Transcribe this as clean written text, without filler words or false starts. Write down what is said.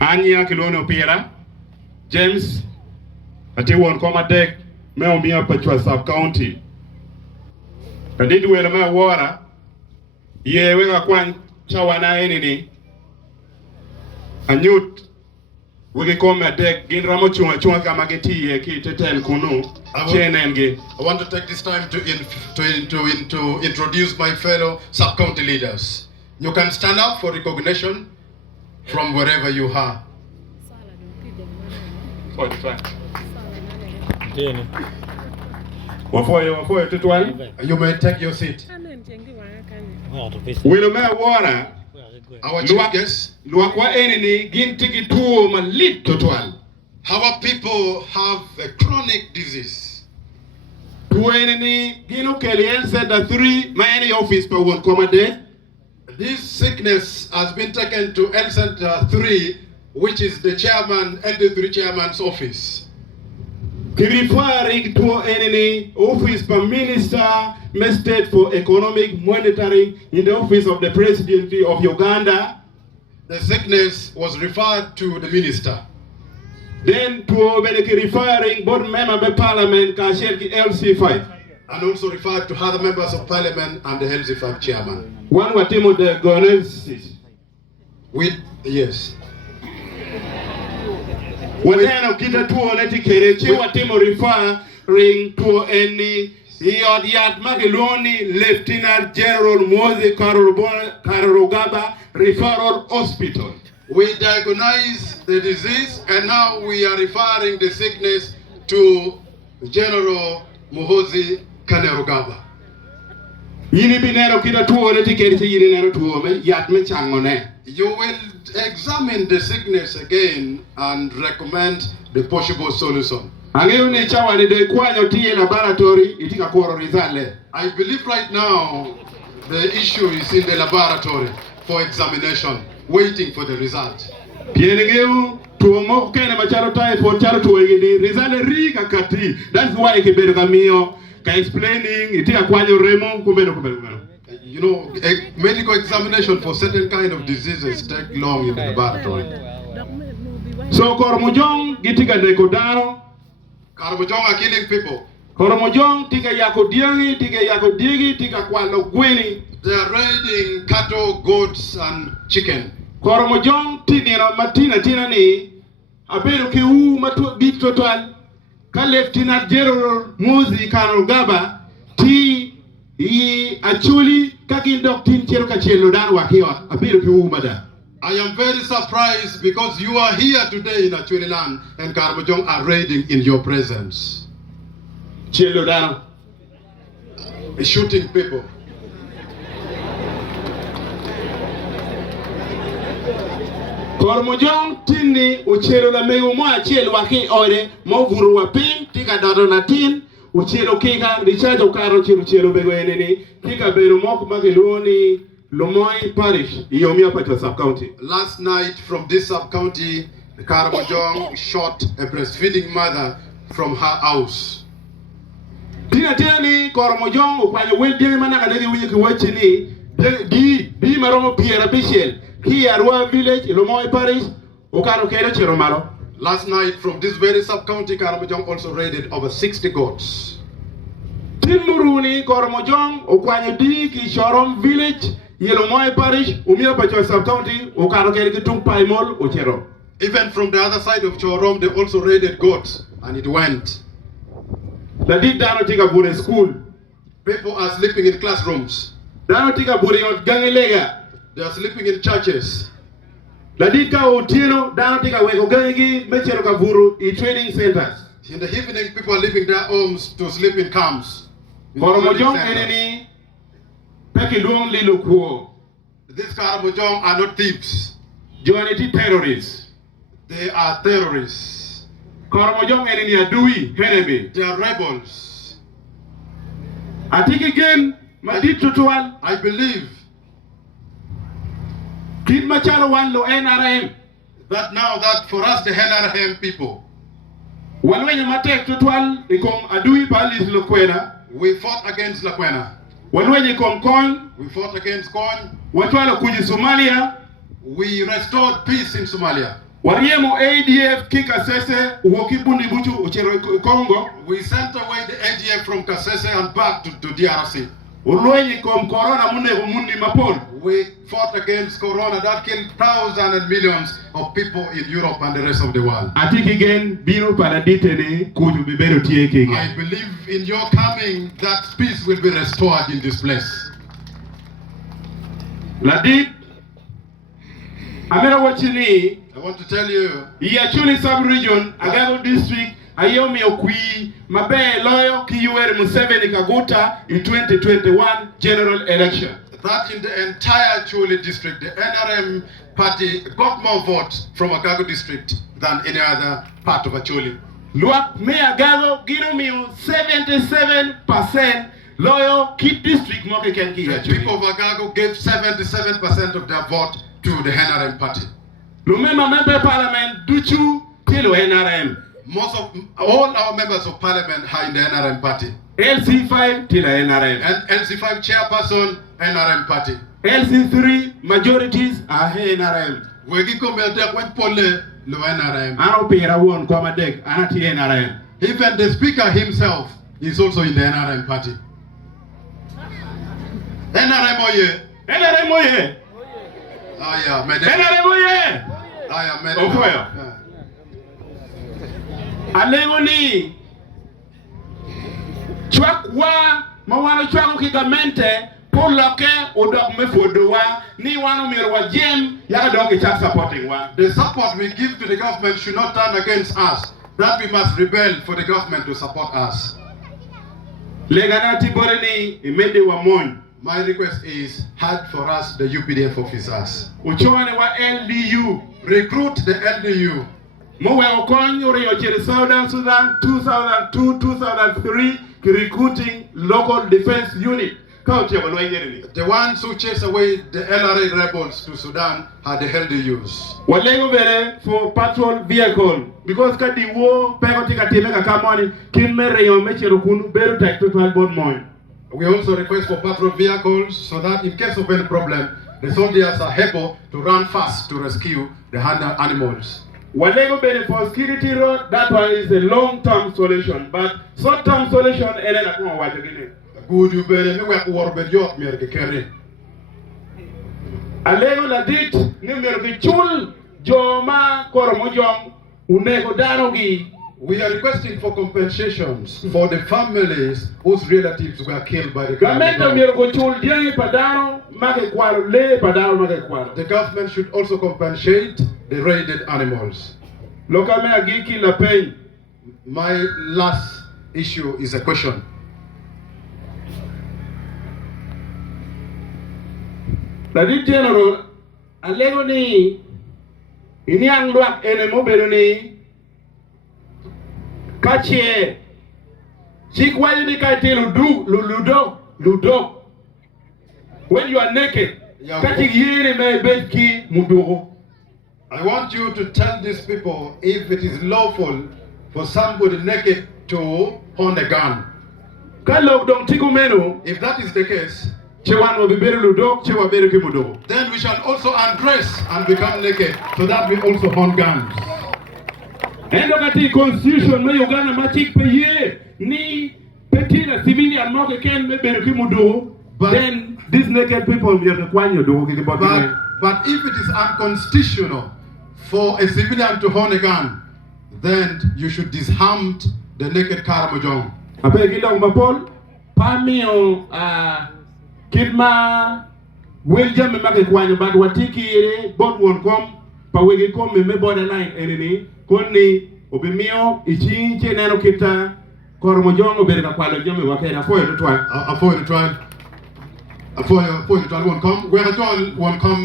Anya Kilono Pira, James, ati won koma dek, me umia Batwa sub-county. Kadidu wele me wara, ye wenga kwan chawana enini, anyut, wiki koma dek, gin ramo chunga kama geti ye ki teten kunu, chenenge. I want to take this time to introduce my fellow sub-county leaders. You can stand up for recognition from wherever you are. You may take your seat. Our chief guest. Our people have a chronic disease. This sickness has been taken to L Center 3, which is the chairman, LD3 chairman's office. Referring to any office per minister, state for economic monitoring in the office of the president of Uganda. The sickness was referred to the minister. Then to referring board member of parliament, LC5. And also referred to other members of parliament and the LC5 chairman. One was Timo the governors. Yes. When kita tuo netikere chiwa Timo referring to any Yad Magiloni Lieutenant General Muhoozi Karogaba Referral Hospital. We diagnosed the disease and now we are referring the sickness to General Muhoozi Karogaba. Yini binero kita tuo netikere yini nero tuo me yat me changone. You will examine the sickness again and recommend the possible solution. I believe right now the issue is in the laboratory for examination, waiting for the result. That's why explaining you know, a medical examination for certain kind of diseases take long in the laboratory. So Koromojong gitika nekodaro. Koromojong are killing people. Koromojong tika yako diangi, tika yako digi, tika kwalo gweni. They are raiding cattle, goats, and chicken. Koromojong tinira matina ni aberu ki matu bit total. Ka Lieutenant General Muhoozi Karogaba ti Acholi kaki doctin chero kachelo dan wakiwa abiru ki umada. I am very surprised because you are here today in Acholi land and Koromojong are raiding in your presence. Chelo dan shooting people. Koromojong tini uchelo la meyo mo achelo waki ore mo vuru wapin tika dado natin uchelo kika recharge ukaro chelo bego eneni kika bero moko mageloni Lomoi Parish Iomia Batwa sub-county. Last night from this sub-county, Koromojong shot a breastfeeding mother from her house. Tina ni Koromojong ukwanyo wedi manaka negi wiki wachini di maromo piera bishel ki Arua village Lomoi Parish ukaro kero chero malo. Last night from this very sub-county, Koromojong also raided over 60 goats. Timuruni Koromojong ukwanyo di ki Shorom village Yelomoi Parish umia Batwa sub-county ukaro kero kitung paimol uchero. Even from the other side of Chorom, they also raided goats and it went. Ladi dano tika bure school. People are sleeping in classrooms. Dano tika bure yot gangilega. They are sleeping in churches. Ladika Otino, Danatika Wegogangi, Mechero Kavuru, trading centers. In the evening, people are leaving their homes to sleep in camps. Koromojong enemy, Pekilung Lilukuo. These Koromojong are not thieves. Joanity terrorists. They are terrorists. Koromojong enemy Adui, enemy. They are rebels. I think again, Maditutuan. I believe NRM. That now that for us the NRM people, we fought against Lakwena. We fought against Corn. We We restored peace in Somalia. Wariemo ADF Kikasese uwokibundi buchu uchero Congo. We sent away the ADF from Kasese and back to DRC. Ulwenyi kom corona mune mundi mapol. We fought against corona that killed thousands and millions of people in Europe and the rest of the world. Atikigen bino paraditene kuju bibero tieke. I believe in your coming that peace will be restored in this place. Ladit Amera wachini I want to tell you, Acholi sub-region, Agago district, Ayomi Okwi, Mabe Loyo, Kiyueri Museveni Kaguta in 2021 general election. that in the entire Acholi district, the NRM party got more votes from Agago district than any other part of Acholi. Luak me Agago, Gino Miu 77% Loyo, Kid district, Moke Kenki. The people of Agago gave 77% of their vote to the NRM party. Remember, member parliament, Duchu, Tilo NRM. All our members of parliament are in the NRM party. LC5, Tilo NRM. And LC5 chairperson, NRM party. LC3, majorities are NRM. Wegi komete kwen pole lo NRM. Ano pera won koma dek, anati NRM. Even the speaker himself is also in the NRM party. NRM oye. NRM oye. Oh yeah, NRM oye. Oh yeah, Ofoyo. Alegoni chwakwa mawano chwako kigamente poloke odok mefodowa ni wano mirwa jem ya doke chat supporting wa. The support we give to the government should not turn against us. That we must rebel for the government to support us. Legana tiboreni imede wa mon. My request is hard for us, the UPDF officers. Uchoane wa LDU. Recruit the LDU. Mowe okonyuri yochiri Sudan 2002-2003 recruiting local defense unit. The ones who chased away the LRA rebels to Sudan are the LDUs. Walego bere for patrol vehicle because kadi wo pego tika timeka kamoni kinmere yo mecheru kunu beru tek total bon moy. We also request for patrol vehicles so that in case of any problem, the soldiers are able to run fast to rescue the animals. Walego bere for security road, that one is a long-term solution, but short-term solution elena kuma wajogine. Good you bere me work war be yok mer ke kere. Alego la dit ni mer ke chul joma koromo jom unego darogi. We are requesting for compensations for the families whose relatives were killed by the government. The government should also compensate the raided animals. My last issue is a question. The general, Alegoni, ini ang luak enemo beruni. Kache, chikwali ni kati ludo. When you are naked, kati yiri me bedki mudogo. I want you to tell these people if it is lawful for somebody naked to hold a gun. If that is the case, then we shall also undress and become naked so that we also hold guns. Endo kati constitution me Uganda machik peye ni petina civilian moke ken me beruki mudo, then these naked people will require you do. But if it is unconstitutional for a civilian to hold a gun, then you should disarm the naked Karamojong. Ape gila umapol pamio kidma William me make kwanya but watiki bot won kom pa wege kom me borderline enemy koni obimio ichinche neno kita koromojongo bere na kwalo jome wakena foyo to twan won't come where at all won't come